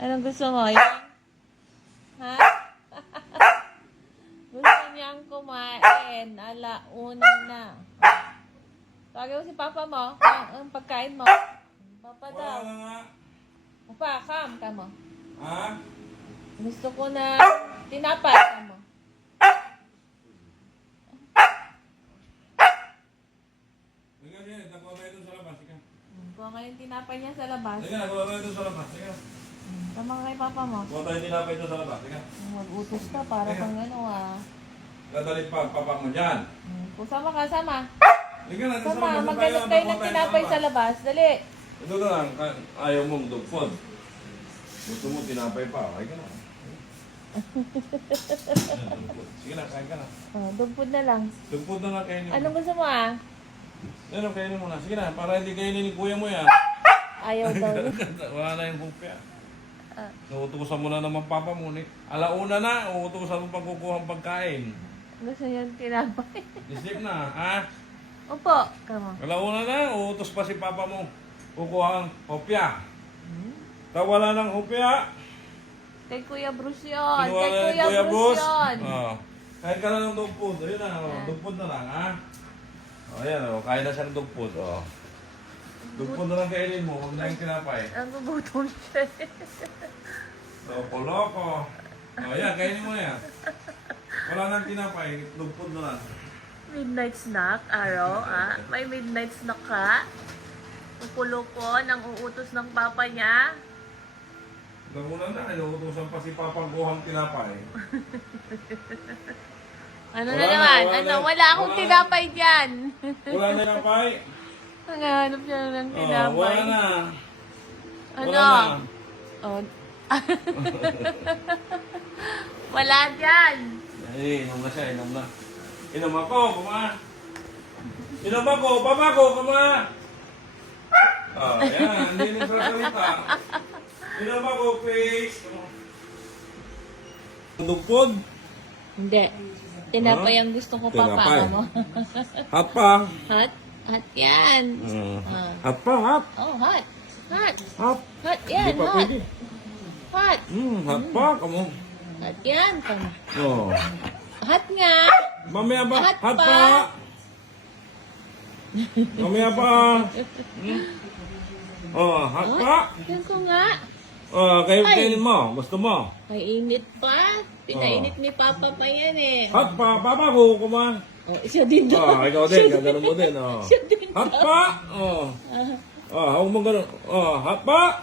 Anong gusto mo? Yan? Ha? Gusto niyang kumain. Alauna na. Tawagin mo si Papa mo. Ang pagkain mo. Papa daw. Wala nga. Papa, come. Kamo. Ha? Gusto ko na tinapay. Kamo. Tingnan niya, nakuha kayo doon sa labas. Ika. Kuha nga yung tinapay niya sa labas. Tingnan, nakuha kayo doon sa labas. Ika. Tama ka kay Papa mo. Kuha tayo tinapay doon sa labas. Ika. Mag-utos ka para pang ano ah. Dadalhin pa, papa mo dyan. Sama ka, sama. Tingnan natin sa Sama, labas. maghanap kayo ng tinapay sa labas. Dali. Ito na lang, ayaw mong dog food. Gusto mo tinapay pa, okay ka na. Sige na, kain ka na. Dog food na lang. Dog food na lang kainin mo. Anong gusto mo ah? Ano, kainin mo na. Sige na, para hindi kainin ni kuya mo yan. Ayaw daw. Wala na yung hupya. Nauutusan mo na naman papa mo. Alauna na, uutusan mo pagkukuha ng pagkain. Gusto niya yung tinapay. Isip na, ha? Opo. Kamo. Alauna na, uutos pa si papa mo. Kukuha ng hupya. Wala ng hupya. Kay Kuya Bruce yun. Kinuha Kay na ni Kuya Bruce yun. Kain ka na ng dog food. Ayun na, dog food na lang, ha? Ayan, kain na siya ng dog food. Dog food na lang kainin mo, huwag na yung tinapay. Ang gugutom siya. Loko-loko. Ayan, kainin mo yan. Wala nang tinapay, dog food na lang. Midnight snack, araw ah. May midnight snack ka. Upulo ko ng uutos ng papa niya. Nagunan na, inuutosan pa si Papa Gohang tinapay. Ano Wala na na, naman? wala Ano? na. Wala akong Wala na. tinapay dyan. Wala na tinapay. Nanghanap siya ng tinapay. Wala na. Ano? Wala na. Oh. Wala dyan. Ay, inom na siya, inom na. Inom ako, kuma. Inom ako, papa ko, kuma. Yan, hindi na sasalita. Inom ako, please. Dugpod? Hindi. Tinapay ang gusto ko, Papa. Tinapay. Ano? Hot pa. Hot? Hot yan. Hot pa, hot. Oh, hot. Hot. Hot. Hot yan, Hindi pa hot. pwede. Hot. Hot pa, kamo. Hot yan. Tama. Oh. Hot nga. Mamaya ba? Hot Hot pa. pa. Mamaya pa. Oh, hot pa. Yan ko nga. Oh, kayo Ay. kainin mo. Gusto mo? May init pa. Pinainit ni Papa pa yan eh. Hot pa. Papa ko, kuma. Oh, siya din daw. Oh, ikaw din. Gano'n mo din. Oh. Siya din Hot pa. Oh. Oh, hawag mo gano'n. Oh, hot pa.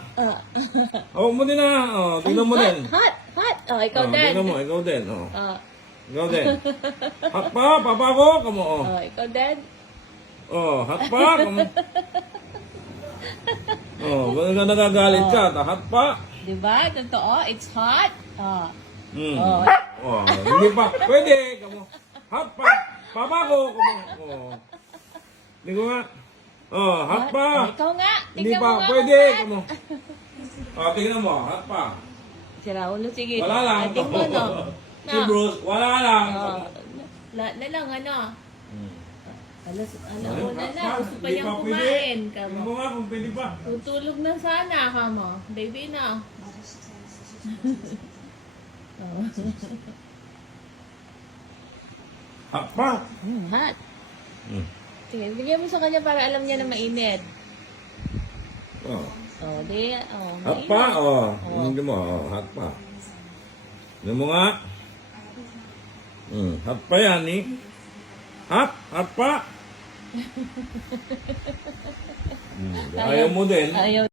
Hawag mo din na. Oh, tingnan mo din. Hot. Hot. Oh, ikaw Oh, din. tingnan mo. Ikaw din. Oh. Oh, Ikaw din. Hot pa. Papa ko. Kamo. Oh. oh, ikaw din. Oh, hot pa. Kamo. Oh, kung nagagalit ka, hot pa. Diba? Totoo? It's hot. Oh. Oh. Oh, hindi pa. Pwede. Kamo. Hot pa. Papa ko. Kamo. Oh. Hindi ko nga. Oh, hot pa. Oh, ikaw nga. Hindi Tingnan pa. mo nga Pwede. kung hot. Kamo. Oh, tingnan mo. Hot pa. Sira ulo, sige. Wala lang. Ating mo, no? Si Bruce, wala lang. Oh. Na lang, ano? Alas, una na. Gusto pa Hindi niyang pa pwede. kumain. Tingnan Kamo. mo nga kung pwede pa. Tutulog na sana, kamo. Baby na. Oh. Hot pa. Hot. Sige, bigyan mo sa kanya para alam niya na mainit. Oh. Oh, di. Oh, Hot mainit. pa. Oh. Hindi mo. Oh, hot pa. Tingnan mo nga. Hot pa yan eh. Hot. Hot pa. Ayaw mo din. Ayaw